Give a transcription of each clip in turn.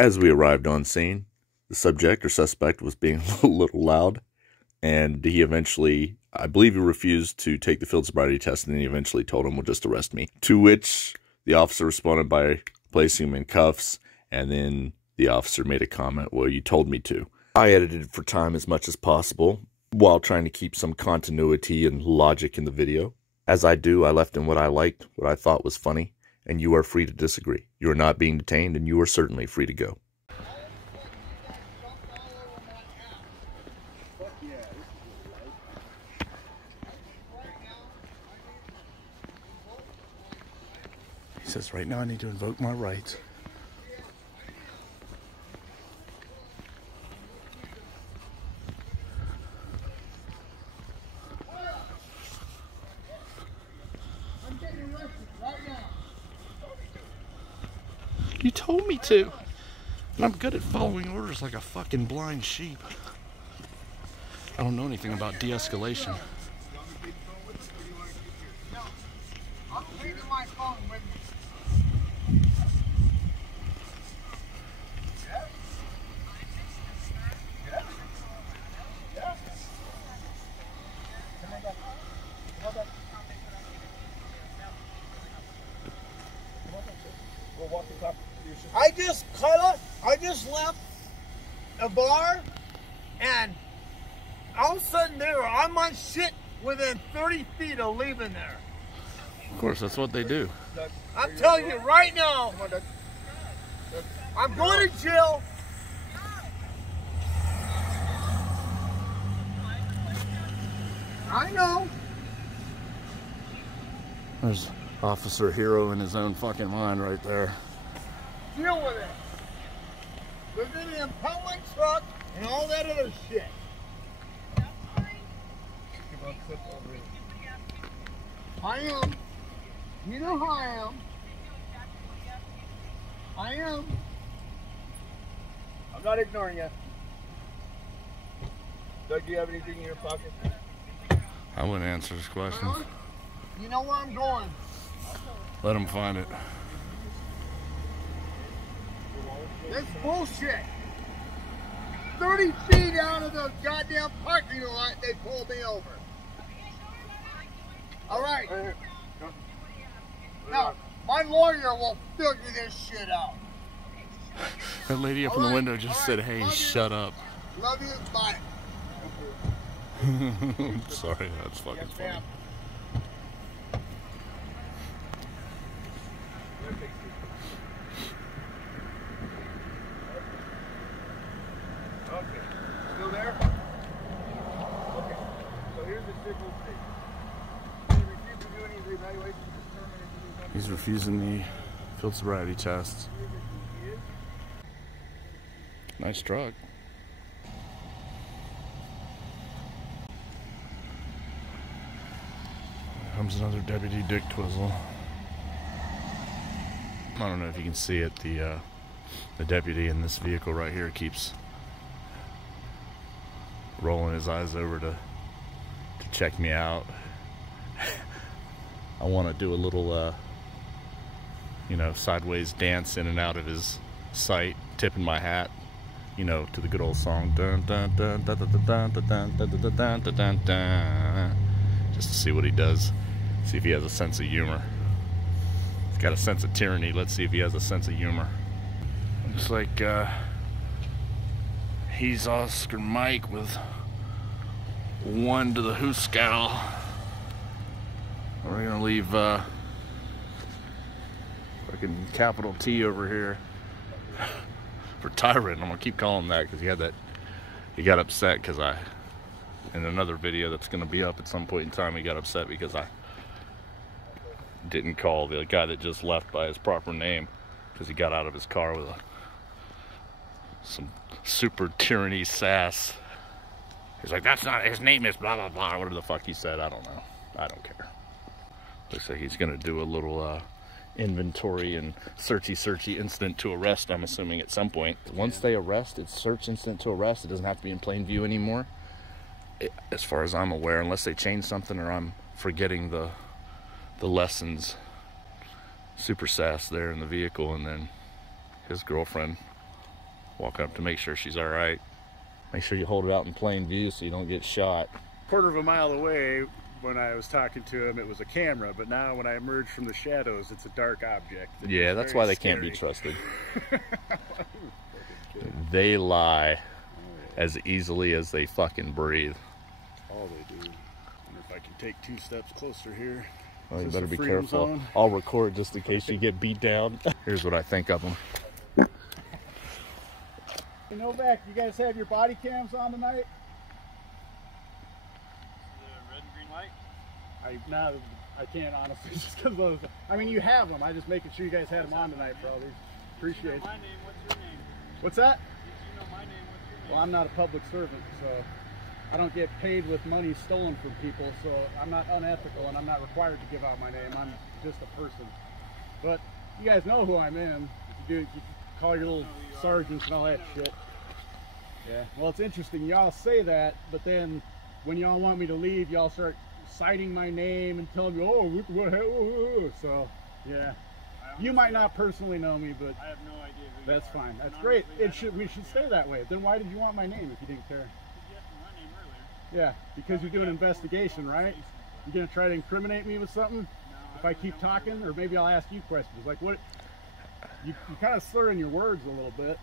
As we arrived on scene, the subject or suspect was being a little loud, and he eventually, I believe he refused to take the field sobriety test, and then he eventually told him, well, just arrest me. To which the officer responded by placing him in cuffs, and then the officer made a comment, well, you told me to. I edited for time as much as possible, while trying to keep some continuity and logic in the video. As I do, I left in what I liked, what I thought was funny, and you are free to disagree. You are not being detained, and you are certainly free to go. He says, right now I need to invoke my rights. You told me to. And I'm good at following orders like a fucking blind sheep. I don't know anything about de-escalation. I'm taking my phone with me. I just left a bar, and all of a sudden I'm on shit within 30 feet of leaving there. Of course, that's what they do. I'm telling you right now, I'm going to jail. I know. There's Officer Hero in his own fucking mind right there. Deal with it. They're going to impound my truck and all that other shit. I am. You know who I am. I am. I'm not ignoring you. Doug, do you have anything in your pocket? I wouldn't answer his questions. You know where I'm going. Let him find it. That's bullshit. 30 feet out of the goddamn parking lot, they pulled me over. All right. Now, my lawyer will figure this shit out. That lady up in the window just said, hey, shut up. Love you. Bye. Sorry, that's fucking funny. Okay. Still there? Okay. So here's the simple thing. You refuse to do any of the evaluations to determine if you do. He's refusing the field sobriety test. Nice truck. Comes another Deputy Dick Twizzle. I don't know if you can see it. The deputy in this vehicle right here keeps rolling his eyes over to check me out. I want to do a little, you know, sideways dance in and out of his sight, tipping my hat, you know, to the good old song, dun dun dun dun dun dun dun dun dun dun dun dun dun, just to see what he does, see if he has a sense of humor. He's got a sense of tyranny. Let's see if he has a sense of humor. Looks like he's Oscar Mike with 1 to the Hooskow. We're gonna leave fucking capital T over here for Tyrant. I'm gonna keep calling him that because he got upset because in another video that's gonna be up at some point in time, he got upset because I didn't call the guy that just left by his proper name because he got out of his car with some super tyranny sass. He's like, that's not, his name is blah blah blah, whatever the fuck he said. I don't know. I don't care. Looks like he's gonna do a little inventory and searchy incident to arrest, I'm assuming, at some point. Once they arrest, it's search incident to arrest. It doesn't have to be in plain view anymore, as far as I'm aware, unless they change something or I'm forgetting the lessons. Super sass there in the vehicle, and then his girlfriend walking up to make sure she's all right. Make sure you hold it out in plain view so you don't get shot. Quarter of a mile away, when I was talking to him, it was a camera, but now when I emerge from the shadows, it's a dark object. Yeah, that's why they can't be trusted. They lie as easily as they fucking breathe. All they do. I wonder if I can take 2 steps closer here. Well, you better be careful. Zone? I'll record just in case you get beat down. Here's what I think of them. Hey, Novak, you guys have your body cams on tonight? The red and green light? I can't honestly, just because those. I mean, you have them. I'm just making sure you guys had them on tonight for all these. Appreciate it. My name, what's your name? What's that? Did you know my name, what's your name? Well, I'm not a public servant, so I don't get paid with money stolen from people, so I'm not unethical and I'm not required to give out my name. I'm just a person. But you guys know who I'm in. If you do, you call your little sergeants and all that shit. Yeah. Well, it's interesting. Y'all say that, but then when y'all want me to leave, y'all start citing my name and telling me, "Oh, look what happened." So, yeah. You might not personally know me, but I have no idea who that's you are. fine. That's great. We should stay that way. Then why did you want my name if you didn't care? You asked me my name earlier. Yeah, because you're doing an investigation, right? You're gonna try to incriminate me with something? No, if I keep talking, or maybe I'll ask you questions. Like what? You kind of slurring your words a little bit.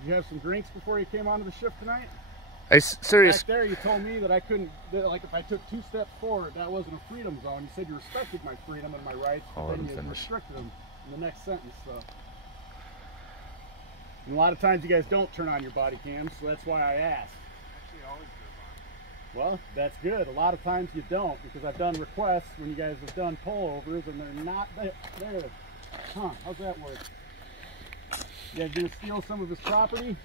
Did you have some drinks before you came onto the shift tonight? Hey, serious. Back there, you told me that I couldn't. That, like if I took 2 steps forward, that wasn't a freedom zone. You said you respected my freedom and my rights, but then you restricted them in the next sentence. So, and a lot of times you guys don't turn on your body cams, so that's why I asked. Actually, always goes on. Well, that's good. A lot of times you don't, because I've done requests when you guys have done pullovers and they're not there. Huh, how's that work? You guys gonna steal some of his property?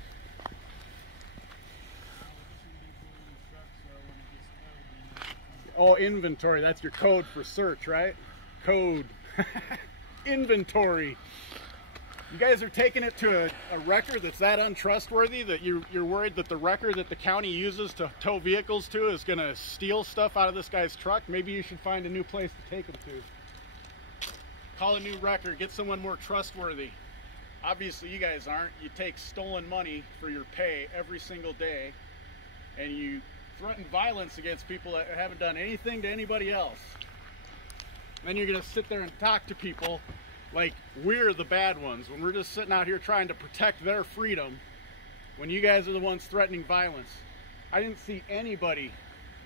Oh, inventory. That's your code for search, right? Code. Inventory. You guys are taking it to a record that's that untrustworthy that you're worried that the record that the county uses to tow vehicles to is going to steal stuff out of this guy's truck? Maybe you should find a new place to take them to. Call a new record. Get someone more trustworthy. Obviously, you guys aren't. You take stolen money for your pay every single day, and you threaten violence against people that haven't done anything to anybody else. And then you're going to sit there and talk to people like we're the bad ones when we're just sitting out here trying to protect their freedom when you guys are the ones threatening violence. I didn't see anybody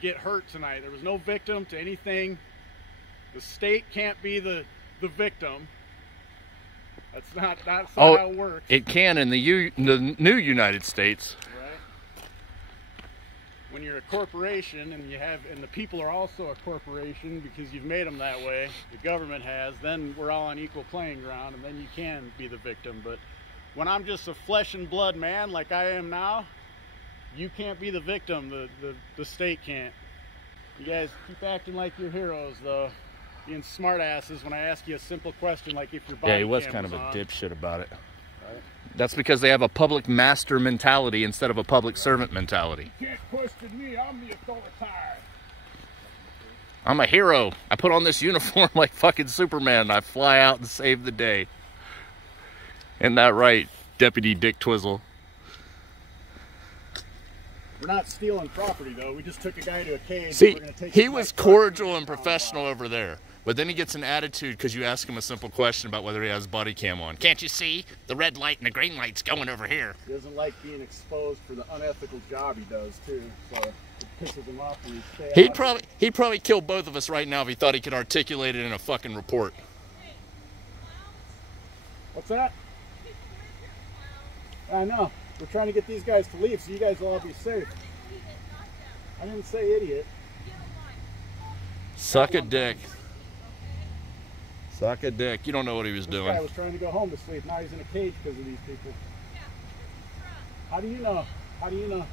get hurt tonight. There was no victim to anything. The state can't be the victim. That's not how it works. It can in the new United States. Right. When you're a corporation and the people are also a corporation because you've made them that way, the government has, then we're all on equal playing ground and then you can be the victim. But when I'm just a flesh and blood man like I am now, you can't be the victim. The state can't. You guys keep acting like you're heroes though. Being smart asses when I ask you a simple question like if your body Yeah, he was cam kind of a on. dipshit about it. Right. That's because they have a public master mentality instead of a public servant mentality. You can't question me, I'm the authoritarian. I'm a hero. I put on this uniform like fucking Superman and I fly out and save the day. Isn't that right, Deputy Dick Twizzle? We're not stealing property though, we just took a guy to a cage. See, we're gonna take he was cordial and professional over there. But then he gets an attitude because you ask him a simple question about whether he has body cam on. Can't you see? The red light and the green light's going over here. He doesn't like being exposed for the unethical job he does too, so it pisses him off when he stays out. He'd probably kill both of us right now if he thought he could articulate it in a fucking report. What's that? I know. We're trying to get these guys to leave so you guys will all be safe. I didn't say idiot. Suck a dick. Suck a dick. You don't know what he was doing. This guy was trying to go home to sleep. Now he's in a cage because of these people. How do you know? How do you know?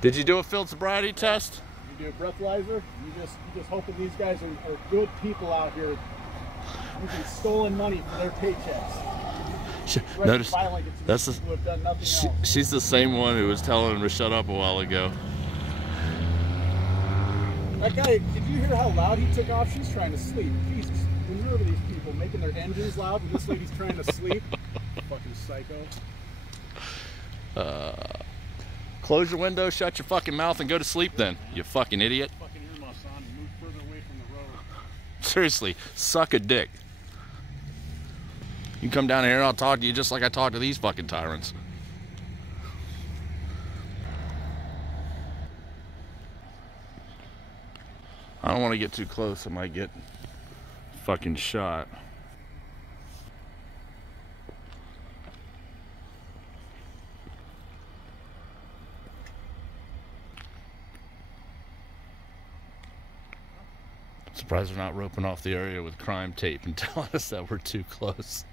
Did you do a field sobriety test? You do a breathalyzer? You just hoping these guys are good people out here using stolen money for their paychecks. Notice that's she's the same one who was telling him to shut up a while ago. That guy, did you hear how loud he took off? She's trying to sleep. Jesus, remember these people making their engines loud when this lady's trying to sleep? fucking psycho. Close your window, shut your fucking mouth, and go to sleep then, you fucking idiot. Fucking earmuffs on and move further away from the road. Seriously, suck a dick. You come down here and I'll talk to you just like I talk to these fucking tyrants. I don't want to get too close, I might get fucking shot. Surprised they're not roping off the area with crime tape and telling us that we're too close.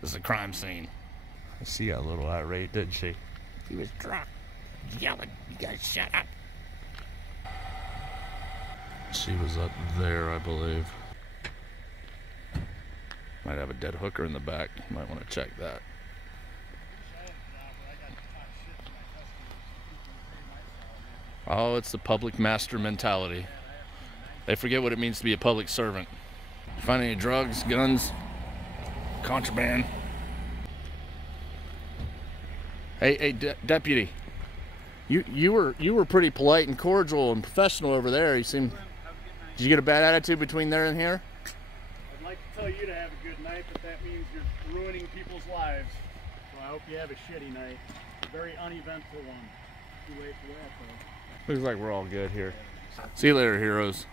This is a crime scene. She got a little irate, didn't she? He was drunk, yelling, "You guys shut up." She was up there, I believe. Might have a dead hooker in the back. Might want to check that. Oh, it's the public master mentality. They forget what it means to be a public servant. Find any drugs, guns, contraband? Hey, deputy. You were pretty polite and cordial and professional over there. You seem. Did you get a bad attitude between there and here? I'd like to tell you to have a good night, but that means you're ruining people's lives. So I hope you have a shitty night. A very uneventful one. Too late for that, though. Looks like we're all good here. See you later, heroes.